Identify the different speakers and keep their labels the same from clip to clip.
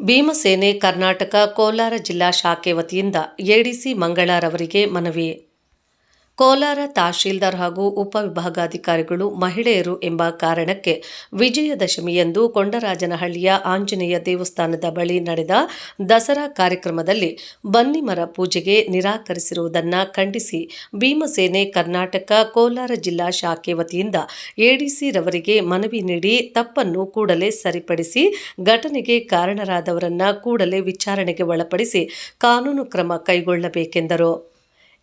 Speaker 1: ಭೀಮಸೇನೆ ಕರ್ನಾಟಕ ಕೋಲಾರ ಜಿಲ್ಲಾ ಶಾಖೆ ವತಿಯಿಂದ ಎಡಿಸಿ ಮಂಗಳಾರವರಿಗೆ ಮನವಿ. ಕೋಲಾರ ತಹಶೀಲ್ದಾರ್ ಹಾಗೂ ಉಪವಿಭಾಗಾಧಿಕಾರಿಗಳು ಮಹಿಳೆಯರು ಎಂಬ ಕಾರಣಕ್ಕೆ ವಿಜಯದಶಮಿಯಂದು ಕೊಂಡರಾಜನಹಳ್ಳಿಯ ಆಂಜನೇಯ ದೇವಸ್ಥಾನದ ಬಳಿ ನಡೆದ ದಸರಾ ಕಾರ್ಯಕ್ರಮದಲ್ಲಿ ಬನ್ನಿಮರ ಪೂಜೆಗೆ ನಿರಾಕರಿಸಿರುವುದನ್ನು ಖಂಡಿಸಿ ಭೀಮಸೇನೆ ಕರ್ನಾಟಕ ಕೋಲಾರ ಜಿಲ್ಲಾ ಶಾಖೆ ವತಿಯಿಂದ ಎಡಿಸಿ ರವರಿಗೆ ಮನವಿ ನೀಡಿ ತಪ್ಪನ್ನು ಕೂಡಲೇ ಸರಿಪಡಿಸಿ ಘಟನೆಗೆ ಕಾರಣರಾದವರನ್ನ ಕೂಡಲೇ ವಿಚಾರಣೆಗೆ ಒಳಪಡಿಸಿ ಕಾನೂನು ಕ್ರಮ ಕೈಗೊಳ್ಳಬೇಕೆಂದರು.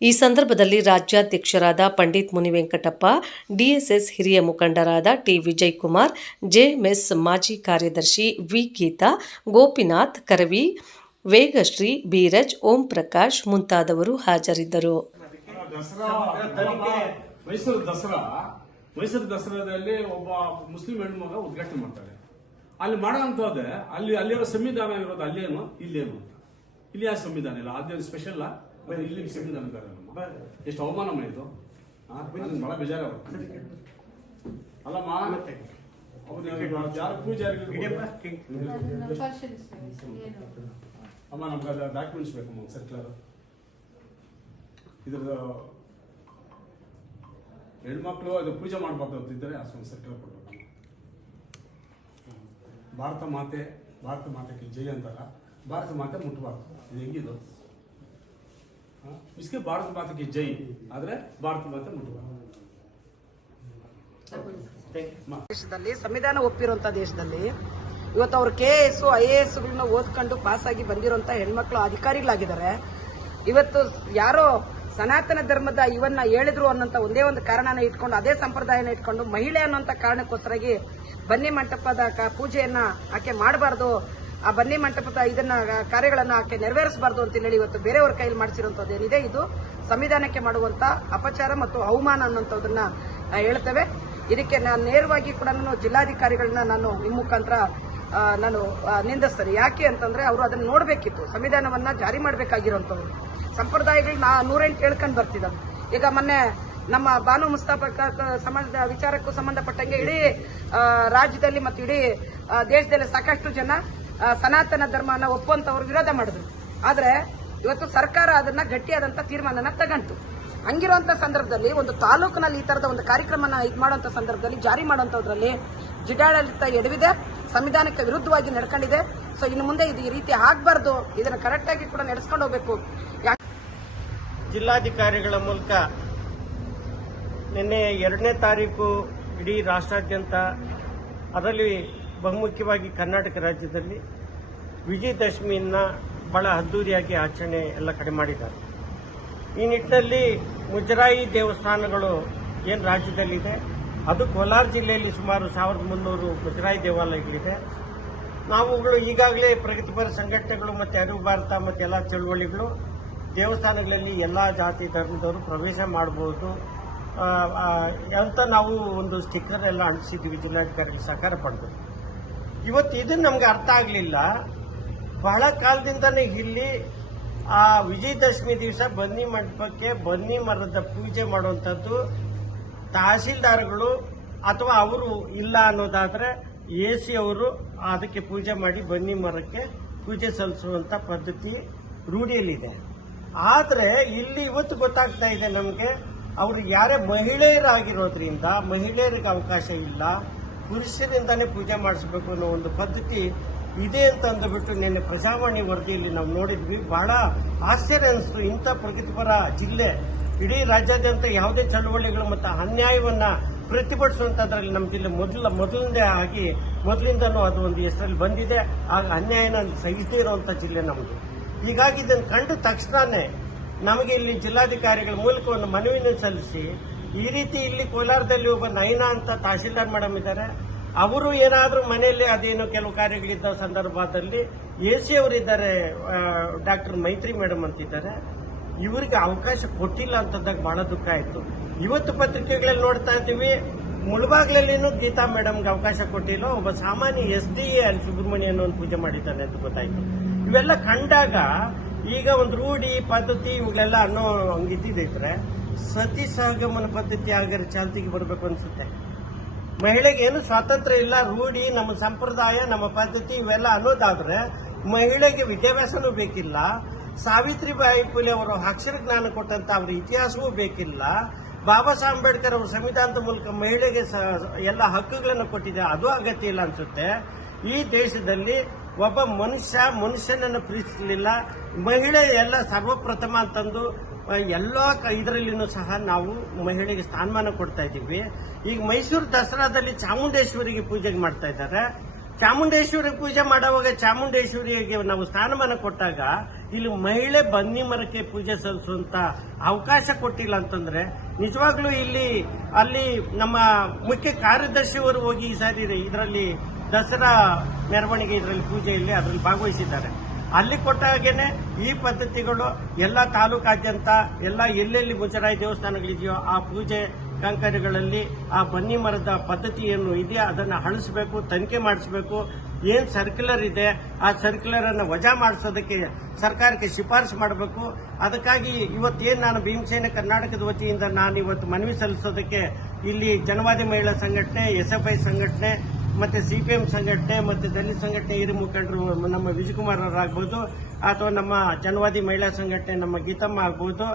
Speaker 1: ಈ ಸಂದರ್ಭದಲ್ಲಿ ರಾಜ್ಯಾಧ್ಯಕ್ಷರಾದ ಪಂಡಿತ್ ಮುನಿವೆಂಕಟಪ್ಪ, ಡಿಎಸ್ಎಸ್ ಹಿರಿಯ ಮುಖಂಡರಾದ ಟಿ ವಿಜಯ್ ಕುಮಾರ್ ಜೆಎಂಎಸ್ ಮಾಜಿ ಕಾರ್ಯದರ್ಶಿ ವಿ ಗೀತಾ, ಗೋಪಿನಾಥ್ ಕರವಿ, ವೇಗಶ್ರೀ, ಬೀರಜ್, ಓಂ ಪ್ರಕಾಶ್ ಮುಂತಾದವರು ಹಾಜರಿದ್ದರು.
Speaker 2: ಮೈಸೂರು ದಸರಾ. ಮೈಸೂರು ದಸರಾದಲ್ಲಿ ಒಬ್ಬ ಮುಸ್ಲಿಂ ಹೆಣ್ಣು ಮಗ ಉದ್ಘಾಟನೆ ಮಾಡ್ತಾರೆ. ಅಲ್ಲಿ ಮಾಡೋಂಥದ್ದೇ ಅಲ್ಲಿ, ಅಲ್ಲಿರೋ ಸಂವಿಧಾನ ಇರೋದು ಅಲ್ಲೇನು? ಇಲ್ಲೇನು ಇಲ್ಲಿ ಯಾವ ಸಂವಿಧಾನ ಇಲ್ಲ? ಅದೇನು ಸ್ಪೆಷಲ್ ಇಲ್ಲಿ ಸಂವಿಧಾನ ಇದ್ದಾರೆ ನಮ್ಮ ಎಷ್ಟು ಅವಮಾನ ಇದು ಆ, ನನ್ಗೆ ಬಹಳ ಬೇಜಾರು ಅಲ್ಲಮ್ಮ ಅವ್ರು ಯಾರು ಪೂಜಾರಿ ಅಮ್ಮ ನಮ್ಗೆ ಅದು ಡಾಕ್ಯುಮೆಂಟ್ಸ್ ಬೇಕಮ್ಮ ಸರ್ಕ್ಯುಲರ್ ಇದ್ರದ್ದು ಹೆಣ್ಮಕ್ಳು ಅದು ಪೂಜೆ ಮಾಡಬಾರ್ದು ಅಂತಿದ್ದರೆ ಅಷ್ಟೊಂದು ಸರ್ಕ್ಯುಲರ್ ಕೊಡ್ಬೇಕು ಭಾರತ ಮಾತೆ ಭಾರತ ಮಾತೆಗೆ ಜೈ ಅಂತಾರ ಭಾರತ ಮಾತೆ ಮುಟ್ಟಬಾರ್ದು ಇದು ಹೆಂಗಿದು ಇಸ್ಕೆ ಭಾರತ ಮಾತೆಗೆ ಜೈ. ಆದ್ರೆ ಭಾರತ ಮಾತೆ
Speaker 3: ದೇಶದಲ್ಲಿ, ಸಂವಿಧಾನ ಒಪ್ಪಿರುವಂತ ದೇಶದಲ್ಲಿ ಇವತ್ತು ಅವರು K S I A S ಗಳನ್ನ ಓದ್ಕೊಂಡು ಪಾಸ್ ಆಗಿ ಬಂದಿರುವಂತ ಹೆಣ್ಮಕ್ಳು ಅಧಿಕಾರಿಗಳಾಗಿದ್ದಾರೆ. ಇವತ್ತು ಯಾರೋ ಸನಾತನ ಧರ್ಮದ ಇವನ್ನ ಹೇಳಿದ್ರು ಅನ್ನೋಂತ ಒಂದೇ ಒಂದು ಕಾರಣನ ಇಟ್ಕೊಂಡು, ಅದೇ ಸಂಪ್ರದಾಯನ ಇಟ್ಕೊಂಡು ಮಹಿಳೆ ಅನ್ನೋಂತ ಕಾರಣಕ್ಕೋಸ್ಕರಾಗಿ ಬನ್ನಿ ಮಂಟಪದ ಪೂಜೆಯನ್ನ ಆಕೆ ಮಾಡಬಾರ್ದು. ಆ ಬನ್ನಿ ಮಂಟಪದ ಇದನ್ನ ಕಾರ್ಯಗಳನ್ನು ಆಕೆ ನೆರವೇರಿಸಬಾರ್ದು ಅಂತ ಹೇಳಿ ಇವತ್ತು ಬೇರೆಯವ್ರ ಕೈಯಲ್ಲಿ ಮಾಡಿಸಿರುವಂತದ್ದು ಏನಿದೆ ಇದು ಸಂವಿಧಾನಕ್ಕೆ ಮಾಡುವಂತ ಅಪಚಾರ ಮತ್ತು ಅವಮಾನ ಅನ್ನುವಂಥದ್ದನ್ನ ಹೇಳ್ತೇವೆ. ಇದಕ್ಕೆ ನಾನು ನೇರವಾಗಿ ಕೂಡ ನಾನು ಜಿಲ್ಲಾಧಿಕಾರಿಗಳನ್ನ ನಾನು ನಿಮ್ಮ ಮುಖಾಂತರ ನಾನು ನಿಂದಿಸ್ತಾರೆ ಯಾಕೆ ಅಂತಂದ್ರೆ ಅವರು ಅದನ್ನ ನೋಡಬೇಕಿತ್ತು. ಸಂವಿಧಾನವನ್ನ ಜಾರಿ ಮಾಡಬೇಕಾಗಿರುವಂತವ್ರು ಸಂಪ್ರದಾಯಗಳು ನಾ ನೂರೆಂಟು ಹೇಳ್ಕೊಂಡು ಬರ್ತಿದ್ದಾವೆ. ಈಗ ಮೊನ್ನೆ ನಮ್ಮ ಬಾನು ಮುಸ್ತಾಫಕ ಸಮಾಜದ ವಿಚಾರಕ್ಕೂ ಸಂಬಂಧಪಟ್ಟಂಗೆ ಇಡೀ ರಾಜ್ಯದಲ್ಲಿ ಮತ್ತು ಇಡೀ ದೇಶದಲ್ಲಿ ಸಾಕಷ್ಟು ಜನ ಸನಾತನ ಧರ್ಮನ ಒಪ್ಪುವಂತವ್ರು ವಿರೋಧ ಮಾಡಿದ್ರು. ಆದ್ರೆ ಇವತ್ತು ಸರ್ಕಾರ ಅದನ್ನ ಗಟ್ಟಿಯಾದಂತ ತೀರ್ಮಾನನ ತಗಂತು ಹಂಗಿರುವಂತ ಸಂದರ್ಭದಲ್ಲಿ ಒಂದು ತಾಲೂಕಿನಲ್ಲಿ ಈ ತರದ ಒಂದು ಕಾರ್ಯಕ್ರಮನ ಇದು ಮಾಡುವಂತ ಸಂದರ್ಭದಲ್ಲಿ ಜಾರಿ ಮಾಡುವಂತದ್ರಲ್ಲಿ ಜಿಡಾಡಳಿತ ಎಡವಿದೆ, ಸಂವಿಧಾನಕ್ಕೆ ವಿರುದ್ಧವಾಗಿ ನಡ್ಕೊಂಡಿದೆ. ಸೊ ಇನ್ನು ಮುಂದೆ ಇದು ಈ ರೀತಿ ಆಗ್ಬಾರ್ದು. ಇದನ್ನ ಕರೆಕ್ಟ್ ಆಗಿ ಕೂಡ ನಡೆಸ್ಕೊಂಡು ಹೋಗ್ಬೇಕು.
Speaker 4: ಜಿಲ್ಲಾಧಿಕಾರಿಗಳ ಮೂಲಕ ನಿನ್ನೆ ಎರಡನೇ ತಾರೀಕು ಇಡೀ ರಾಷ್ಟ್ರಾದ್ಯಂತ ಅದರಲ್ಲಿ ಬಹುಮುಖ್ಯವಾಗಿ ಕರ್ನಾಟಕ ರಾಜ್ಯದಲ್ಲಿ ವಿಜಯದಶಮಿಯನ್ನ ಬಹಳ ಅದ್ದೂರಿಯಾಗಿ ಆಚರಣೆ ಎಲ್ಲ ಕಡೆ ಮಾಡಿದ್ದಾರೆ. ಈ ನಿಟ್ಟಿನಲ್ಲಿ ಮುಜರಾಯಿ ದೇವಸ್ಥಾನಗಳು ಏನು ರಾಜ್ಯದಲ್ಲಿದೆ? ಅದು ಕೋಲಾರ ಜಿಲ್ಲೆಯಲ್ಲಿ ಸುಮಾರು ಸಾವಿರದ ಮುನ್ನೂರು ಮುಜರಾಯಿ ದೇವಾಲಯಗಳಿದೆ. ನಾವುಗಳು ಈಗಾಗಲೇ ಪ್ರಗತಿಪರ ಸಂಘಟನೆಗಳು ಮತ್ತು ಅರಿವು ಭಾರತ ಮತ್ತು ಎಲ್ಲ ಚಳುವಳಿಗಳು ದೇವಸ್ಥಾನಗಳಲ್ಲಿ ಎಲ್ಲ ಜಾತಿ ಧರ್ಮದವರು ಪ್ರವೇಶ ಮಾಡಬಹುದು ಅಂತ ನಾವು ಒಂದು ಸ್ಟಿಕ್ಕರ್ ಎಲ್ಲ ಅಂಟಿಸಿದ್ವಿ ಜಿಲ್ಲಾಧಿಕಾರಿಗಳು ಸಹಕಾರ ಪಡೆದು. ಇವತ್ತು ಇದು ನಮ್ಗೆ ಅರ್ಥ ಆಗಲಿಲ್ಲ. ಬಹಳ ಕಾಲದಿಂದನೇ ಇಲ್ಲಿ ಆ ವಿಜಯದಶಮಿ ದಿವಸ ಬನ್ನಿ ಮಂಟಪಕ್ಕೆ ಬನ್ನಿ ಮರದ ಪೂಜೆ ಮಾಡುವಂಥದ್ದು ತಹಸೀಲ್ದಾರ್ಗಳು ಅಥವಾ ಅವರು ಇಲ್ಲ ಅನ್ನೋದಾದ್ರೆ ಎ ಸಿ ಅವರು ಅದಕ್ಕೆ ಪೂಜೆ ಮಾಡಿ ಬನ್ನಿ ಮರಕ್ಕೆ ಪೂಜೆ ಸಲ್ಲಿಸುವಂತ ಪದ್ಧತಿ ರೂಢಿಯಲ್ಲಿದೆ. ಆದರೆ ಇಲ್ಲಿ ಇವತ್ತು ಗೊತ್ತಾಗ್ತಾ ಇದೆ ನಮಗೆ, ಅವರು ಯಾರೇ ಮಹಿಳೆಯರಾಗಿರೋದ್ರಿಂದ ಮಹಿಳೆಯರಿಗೆ ಅವಕಾಶ ಇಲ್ಲ. ಪುರುಷರಿಂದಾನೇ ಪೂಜೆ ಮಾಡಿಸ್ಬೇಕು ಅನ್ನೋ ಒಂದು ಪದ್ಧತಿ ಇದೆ ಅಂತ ಅಂದ್ಬಿಟ್ಟು ನಿನ್ನೆ ಪ್ರಜಾವಾಣಿ ವರದಿಯಲ್ಲಿ ನಾವು ನೋಡಿದ್ವಿ. ಬಹಳ ಆಶ್ಚರ್ಯ ಅನಿಸ್ತು. ಇಂಥ ಪ್ರಗತಿಪರ ಜಿಲ್ಲೆ ಇಡೀ ರಾಜ್ಯಾದ್ಯಂತ ಯಾವುದೇ ಚಳವಳಿಗಳು ಮತ್ತು ಅನ್ಯಾಯವನ್ನ ಪ್ರತಿಭಟಿಸುವಂತದ್ರಲ್ಲಿ ನಮ್ಮ ಜಿಲ್ಲೆ ಮೊದಲ ಮೊದಲನೇ ಆಗಿ ಮೊದಲಿಂದನೂ ಅದು ಒಂದು ಹೆಸರಲ್ಲಿ ಬಂದಿದೆ. ಆಗ ಅನ್ಯಾಯನ ಸಹಿಸದೇ ಇರುವಂತ ಜಿಲ್ಲೆ ನಮ್ದು. ಹೀಗಾಗಿ ಇದನ್ನು ಕಂಡ ತಕ್ಷಣನೇ ನಮಗೆ ಇಲ್ಲಿ ಜಿಲ್ಲಾಧಿಕಾರಿಗಳ ಮೂಲಕ ಒಂದು ಮನವಿಯನ್ನು ಸಲ್ಲಿಸಿ ಈ ರೀತಿ ಇಲ್ಲಿ ಕೋಲಾರದಲ್ಲಿ ಒಬ್ಬ ನಯನಾ ಅಂತ ತಹಶೀಲ್ದಾರ್ ಮೇಡಮ್ ಇದ್ದಾರೆ. ಅವರು ಏನಾದರೂ ಮನೆಯಲ್ಲಿ ಅದೇನೋ ಕೆಲವು ಕಾರ್ಯಗಳಿದ್ದ ಸಂದರ್ಭದಲ್ಲಿ ಎ ಸಿ ಅವರಿದ್ದಾರೆ ಡಾಕ್ಟರ್ ಮೈತ್ರಿ ಮೇಡಮ್ ಅಂತಿದ್ದಾರೆ. ಇವರಿಗೆ ಅವಕಾಶ ಕೊಟ್ಟಿಲ್ಲ ಅಂತಂದಾಗ ಬಹಳ ದುಃಖ ಆಯಿತು. ಇವತ್ತು ಪತ್ರಿಕೆಗಳಲ್ಲಿ ನೋಡ್ತಾ ಇದ್ದೀವಿ ಮುಳಬಾಗ್ಲಲ್ಲಿನೂ ಗೀತಾ ಮೇಡಮ್ಗೆ ಅವಕಾಶ ಕೊಟ್ಟಿಲ್ಲ. ಒಬ್ಬ ಸಾಮಾನ್ಯ ಎಸ್ ಡಿ ಎ ಅಲ್ಲಿ ಸುಬ್ರಹ್ಮಣ್ಯನ ಒಂದು ಪೂಜೆ ಮಾಡಿದ್ದಾನೆ ಅಂತ ಗೊತ್ತಾಯಿತು. ಇವೆಲ್ಲ ಕಂಡಾಗ ಈಗ ಒಂದು ರೂಢಿ, ಪದ್ಧತಿ ಇವುಗಳೆಲ್ಲ ಅನ್ನೋ ಹಂಗಿದ್ದಿದ್ರೆ ಸತಿ ಸಹಗಮನ ಪದ್ಧತಿ ಆಗಿರೋ ಚಾಲ್ತಿಗೆ ಬರಬೇಕು ಅನ್ಸುತ್ತೆ. ಮಹಿಳೆಗೆ ಏನು ಸ್ವಾತಂತ್ರ್ಯ ಇಲ್ಲ, ರೂಢಿ, ನಮ್ಮ ಸಂಪ್ರದಾಯ, ನಮ್ಮ ಪದ್ಧತಿ ಇವೆಲ್ಲ ಅನ್ನೋದಾದ್ರೆ ಮಹಿಳೆಗೆ ವಿದ್ಯಾಭ್ಯಾಸನೂ ಬೇಕಿಲ್ಲ. ಸಾವಿತ್ರಿಬಾಯಿ ಫುಲೆ ಅವರು ಅಕ್ಷರ ಜ್ಞಾನ ಕೊಟ್ಟಂತ ಅವರ ಇತಿಹಾಸವೂ ಬೇಕಿಲ್ಲ. ಬಾಬಾ ಸಾಹೇಬ್ ಅಂಬೇಡ್ಕರ್ ಅವರು ಸಂವಿಧಾನದ ಮೂಲಕ ಮಹಿಳೆಗೆ ಎಲ್ಲ ಹಕ್ಕುಗಳನ್ನು ಕೊಟ್ಟಿದೆ, ಅದು ಅಗತ್ಯ ಇಲ್ಲ ಅನ್ಸುತ್ತೆ. ಈ ದೇಶದಲ್ಲಿ ಒಬ್ಬ ಮನುಷ್ಯ ಮನುಷ್ಯನನ್ನು ಪ್ರೀತಿಸಲಿಲ್ಲ. ಮಹಿಳೆ ಎಲ್ಲ ಸರ್ವಪ್ರಥಮ ಅಂತಂದು ಎಲ್ಲ ಇದರಲ್ಲಿನೂ ಸಹ ನಾವು ಮಹಿಳೆಗೆ ಸ್ಥಾನಮಾನ ಕೊಡ್ತಾ ಇದ್ದೀವಿ. ಈಗ ಮೈಸೂರು ದಸರಾದಲ್ಲಿ ಚಾಮುಂಡೇಶ್ವರಿಗೆ ಪೂಜೆ ಮಾಡ್ತಾ ಇದ್ದಾರೆ. ಚಾಮುಂಡೇಶ್ವರಿ ಪೂಜೆ ಮಾಡುವಾಗ ಚಾಮುಂಡೇಶ್ವರಿಗೆ ನಾವು ಸ್ಥಾನಮಾನ ಕೊಟ್ಟಾಗ ಇಲ್ಲಿ ಮಹಿಳೆ ಬನ್ನಿ ಮರಕ್ಕೆ ಪೂಜೆ ಸಲ್ಲಿಸುವಂತ ಅವಕಾಶ ಕೊಟ್ಟಿಲ್ಲ ಅಂತಂದ್ರೆ ನಿಜವಾಗ್ಲೂ ಇಲ್ಲಿ, ಅಲ್ಲಿ ನಮ್ಮ ಮುಖ್ಯ ಕಾರ್ಯದರ್ಶಿಯವರು ಹೋಗಿ ಈ ಸಾರಿ ಇದರಲ್ಲಿ ದಸರಾ ಮೆರವಣಿಗೆ ಇದರಲ್ಲಿ ಪೂಜೆಯಲ್ಲಿ ಅದರಲ್ಲಿ ಭಾಗವಹಿಸಿದ್ದಾರೆ. ಅಲ್ಲಿ ಕೊಟ್ಟಾಗೇನೆ ಈ ಪದ್ಧತಿಗಳು ಎಲ್ಲ ತಾಲೂಕಾದ್ಯಂತ, ಎಲ್ಲ ಎಲ್ಲೆಲ್ಲಿ ಮುಜರಾಯಿ ದೇವಸ್ಥಾನಗಳಿದೆಯೋ ಆ ಪೂಜೆ ಕಂಕರಿಗಳಲ್ಲಿ ಆ ಬನ್ನಿ ಮರದ ಪದ್ಧತಿ ಏನು ಇದೆಯಾ ಅದನ್ನು ಅಳಿಸಬೇಕು, ತನಿಖೆ ಮಾಡಿಸಬೇಕು. ಏನ್ ಸರ್ಕ್ಯುಲರ್ ಇದೆ, ಆ ಸರ್ಕ್ಯುಲರ್ ಅನ್ನು ವಜಾ ಮಾಡಿಸೋದಕ್ಕೆ ಸರ್ಕಾರಕ್ಕೆ ಶಿಫಾರಸು ಮಾಡಬೇಕು. ಅದಕ್ಕಾಗಿ ಇವತ್ತೇನು ನಾನು ಭೀಮಸೇನೆ ಕರ್ನಾಟಕದ ವತಿಯಿಂದ ನಾನು ಇವತ್ತು ಮನವಿ ಸಲ್ಲಿಸೋದಕ್ಕೆ ಇಲ್ಲಿ ಜನವಾದಿ ಮಹಿಳಾ ಸಂಘಟನೆ ಎಸ್ಎಫ್ಐ ಸಂಘಟನೆ ಮತ್ತೆ ಸಿಪಿಎಂ ಸಂಘಟನೆ ಮತ್ತು ದಲಿತ ಸಂಘಟನೆ ಹಿರಿಯ ಮುಖಂಡರು ನಮ್ಮ ವಿಜಯಕುಮಾರ್ ಅವರಾಗ್ಬೋದು ಅಥವಾ ನಮ್ಮ ಜನವಾದಿ ಮಹಿಳಾ ಸಂಘಟನೆ ನಮ್ಮ ಗೀತಮ್ಮ ಆಗ್ಬೋದು.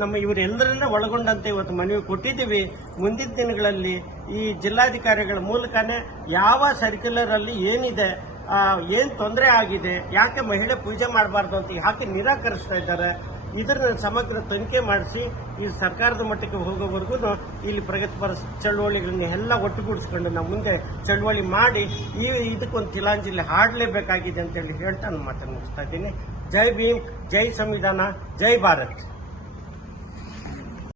Speaker 4: ನಮ್ಮ ಇವರೆಲ್ಲರನ್ನ ಒಳಗೊಂಡಂತೆ ಇವತ್ತು ಮನವಿ ಕೊಟ್ಟಿದ್ದೀವಿ. ಮುಂದಿನ ದಿನಗಳಲ್ಲಿ ಈ ಜಿಲ್ಲಾಧಿಕಾರಿಗಳ ಮೂಲಕನೇ ಯಾವ ಸರ್ಕ್ಯುಲರ್ ಅಲ್ಲಿ ಏನಿದೆ ಏನ್ ತೊಂದರೆ ಆಗಿದೆ, ಯಾಕೆ ಮಹಿಳೆ ಪೂಜೆ ಮಾಡಬಾರ್ದು ಅಂತ ಯಾಕೆ ನಿರಾಕರಿಸ್ತಾ ಇದ್ದಾರೆ ಇದರ ಸಮಗ್ರ ತನಿಖೆ ಮಾಡಿಸಿ ಈ ಸರ್ಕಾರದ ಮಟ್ಟಕ್ಕೆ ಹೋಗೋವರೆಗೂ ಇಲ್ಲಿ ಪ್ರಗತಿಪರ ಚಳವಳಿಗಳನ್ನ ಎಲ್ಲ ಒಟ್ಟುಗೂಡಿಸ್ಕೊಂಡು ನಾವು ಮುಂದೆ ಚಳುವಳಿ ಮಾಡಿ ಈ ಇದಕ್ಕೊಂದು ತಿಲಾಂಜಲಿ ಹಾಡಲೇಬೇಕಾಗಿದೆ ಅಂತೇಳಿ ಹೇಳ್ತಾ ನಾನು ಮಾತನ್ನು ಮುಗಿಸ್ತಾ ಇದ್ದೀನಿ. ಜೈ ಭೀಮ್, ಜೈ ಸಂವಿಧಾನ, ಜೈ ಭಾರತ್.